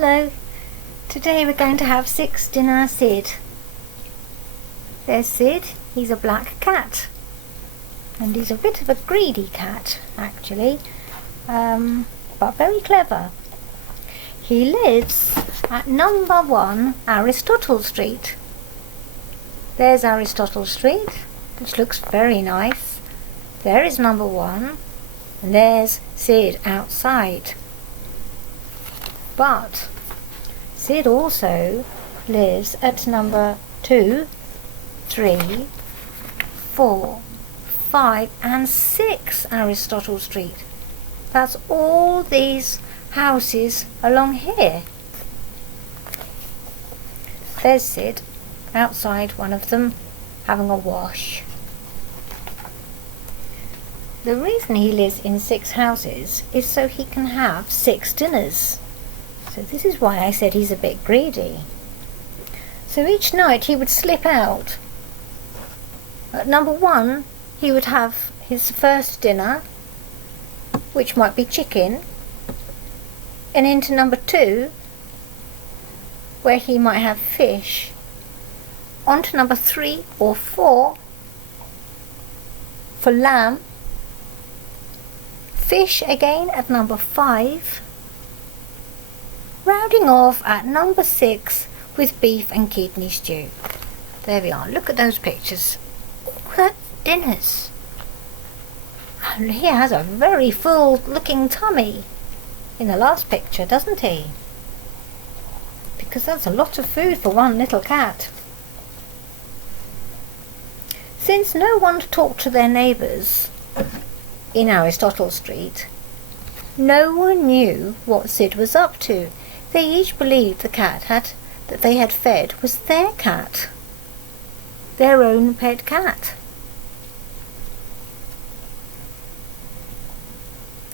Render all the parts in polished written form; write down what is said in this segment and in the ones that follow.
Hello, today we're going to have Dinner Sid. There's Sid, he's a black cat, and he's a bit of a greedy cat actually, but very clever. He lives at number 1 Aristotle Street. There's Aristotle Street, which looks very nice. There is number 1, and there's Sid outside. But Sid also lives at number 2, 3, 4, 5 and 6 Aristotle Street. That's all these houses along here. There's Sid outside one of them having a wash. The reason he lives in 6 houses is so he can have 6 dinners. So this is why I said he's a bit greedy. So each night he would slip out. At number 1 he would have his first dinner, which might be chicken, and into number 2 where he might have fish, on to number 3 or 4 for lamb, fish again at number 5, rounding off at number 6 with beef and kidney stew. There we are, look at those pictures. All dinners. And he has a very full looking tummy in the last picture, doesn't he? Because that's a lot of food for one little cat. Since no one talked to their neighbours in Aristotle Street, no one knew what Sid was up to. They each believed the cat that they had fed was their cat, their own pet cat.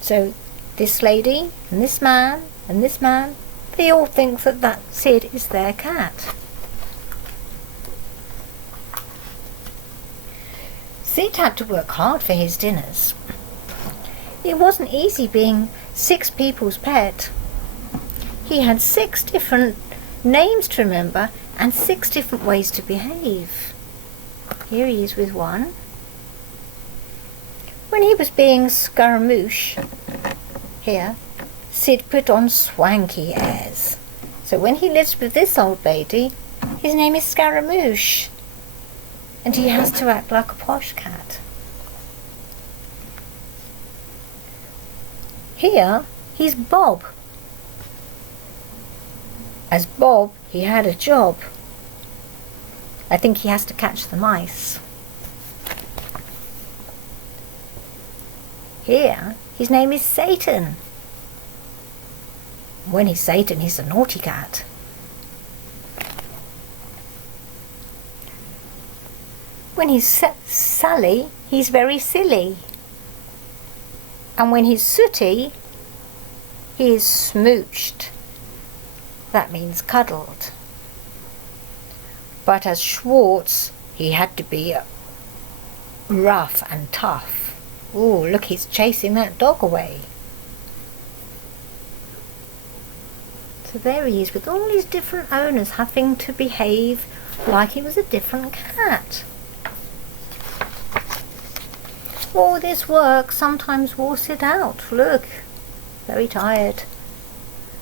So this lady and this man and this man, they all think that Sid is their cat. Sid had to work hard for his dinners. It wasn't easy being 6 people's pet. He had 6 different names to remember and 6 different ways to behave. Here he is with one. When he was being Scaramouche, here, Sid put on swanky airs. So when he lives with this old lady, his name is Scaramouche, and he has to act like a posh cat. Here, he's Bob. As Bob, he had a job. I think he has to catch the mice. Here, his name is Satan. When he's Satan, he's a naughty cat. When he's Sally, he's very silly. And when he's Sooty, he is smooched. That means cuddled. But as Schwartz, he had to be rough and tough. Ooh, look, he's chasing that dog away. So there he is with all his different owners having to behave like he was a different cat. All this work sometimes wore Sid out. Look, very tired.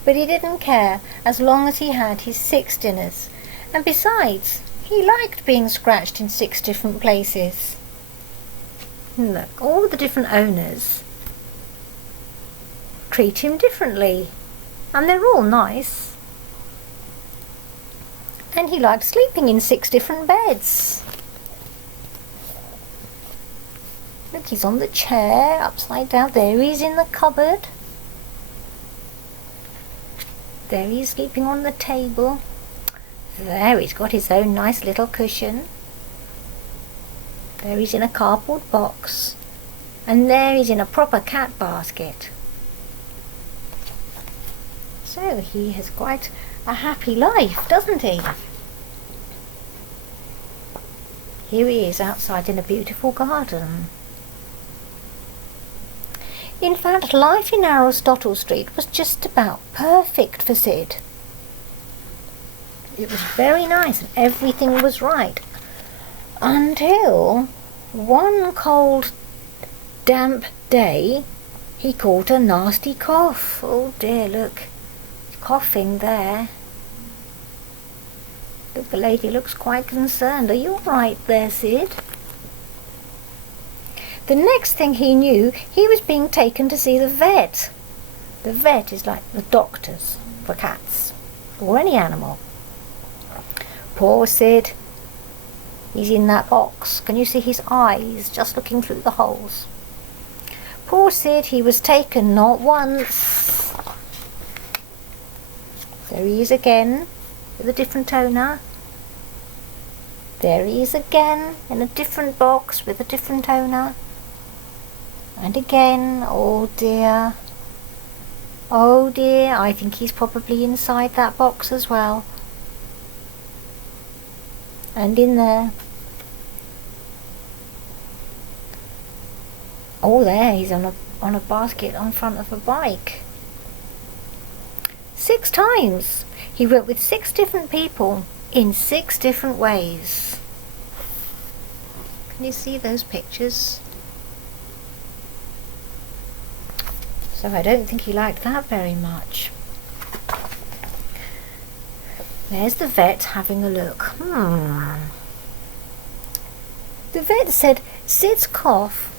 But he didn't care as long as he had his 6 dinners. And besides, he liked being scratched in 6 different places. Look, all the different owners treat him differently, and they're all nice. And he liked sleeping in 6 different beds. Look, he's on the chair, upside down. There he's in the cupboard. There he's sleeping on the table. There he's got his own nice little cushion. There he's in a cardboard box. And there he's in a proper cat basket. So he has quite a happy life, doesn't he? Here he is outside in a beautiful garden. In fact, life in Aristotle Street was just about perfect for Sid. It was very nice and everything was right. Until one cold, damp day, he caught a nasty cough. Oh dear, look. He's coughing there. Look, the lady looks quite concerned. Are you all right there, Sid? The next thing he knew, he was being taken to see the vet. The vet is like the doctors for cats or any animal. Poor Sid. He's in that box. Can you see his eyes just looking through the holes? Poor Sid, he was taken not once. There he is again with a different owner. There he is again in a different box with a different owner. And again, oh dear. Oh dear, I think he's probably inside that box as well. And in there. Oh, there, he's on a basket on front of a bike. 6 times. He went with 6 different people in 6 different ways. Can you see those pictures? So I don't think he liked that very much. There's the vet having a look. The vet said Sid's cough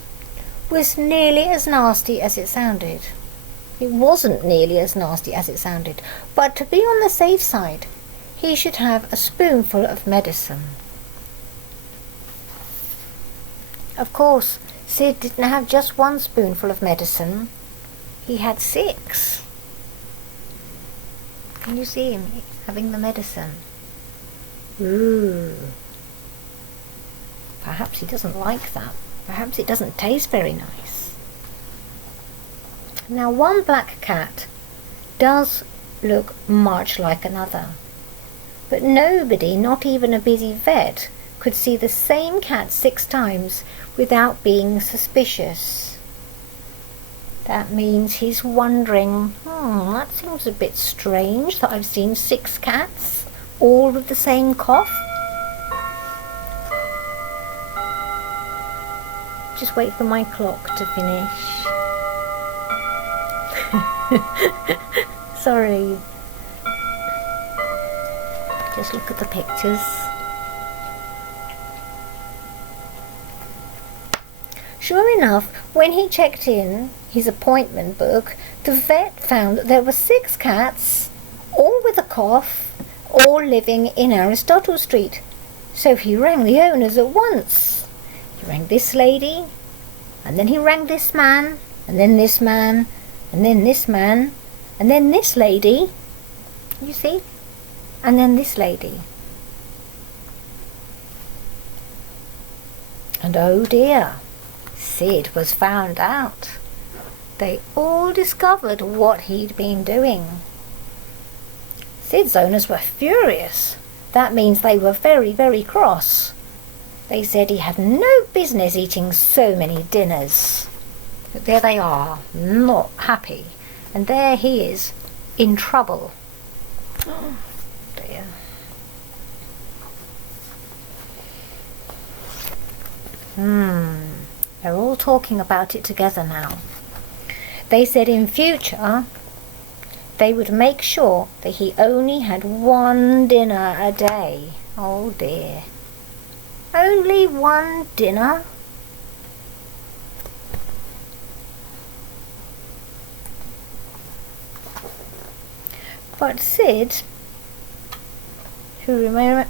was nearly as nasty as it sounded. It wasn't nearly as nasty as it sounded, but to be on the safe side, he should have a spoonful of medicine. Of course, Sid didn't have just 1 spoonful of medicine. He had 6. Can you see him having the medicine? Ooh. Perhaps he doesn't like that. Perhaps it doesn't taste very nice. Now, one black cat does look much like another. But nobody, not even a busy vet, could see the same cat 6 times without being suspicious. That means he's wondering, that seems a bit strange that I've seen 6 cats, all with the same cough. Just wait for my clock to finish. Sorry. Just look at the pictures. Sure enough, when he checked in his appointment book, the vet found that there were 6 cats, all with a cough, all living in Aristotle Street. So he rang the owners at once. He rang this lady, and then he rang this man, and then this man, and then this man, and then this lady. You see? And then this lady. And oh dear, Sid was found out. They all discovered what he'd been doing. Sid's owners were furious. That means they were very, very cross. They said he had no business eating so many dinners. But there they are, not happy. And there he is, in trouble. Oh dear. They're all talking about it together now. They said in future they would make sure that he only had 1 dinner a day. Oh dear. Only 1 dinner? But Sid, who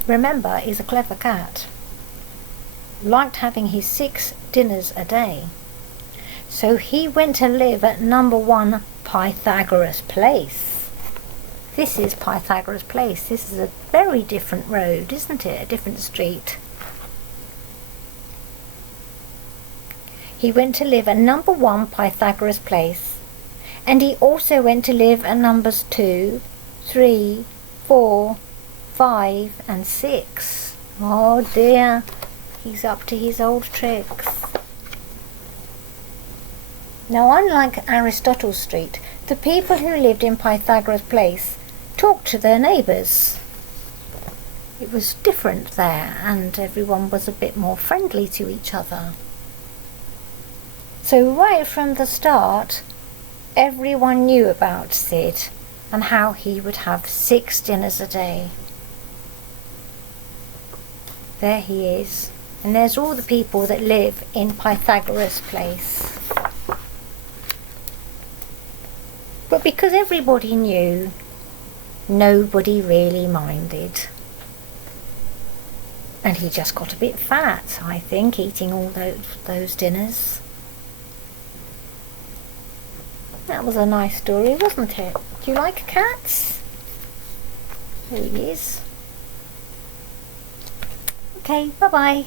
remember is a clever cat, liked having his 6 dinners a day. So he went to live at number 1 Pythagoras Place. This is Pythagoras Place. This is a very different road, isn't it? A different street. He went to live at number 1 Pythagoras Place. And he also went to live at numbers 2, 3, 4, 5 and 6. Oh dear. He's up to his old tricks. Now, unlike Aristotle Street, the people who lived in Pythagoras Place talked to their neighbours. it was different there, and everyone was a bit more friendly to each other. So right from the start, everyone knew about Sid and how he would have 6 dinners a day. There he is. And there's all the people that live in Pythagoras' place. But because everybody knew, nobody really minded. And he just got a bit fat, I think, eating all those dinners. That was a nice story, wasn't it? Do you like cats? There he is. Okay, bye-bye.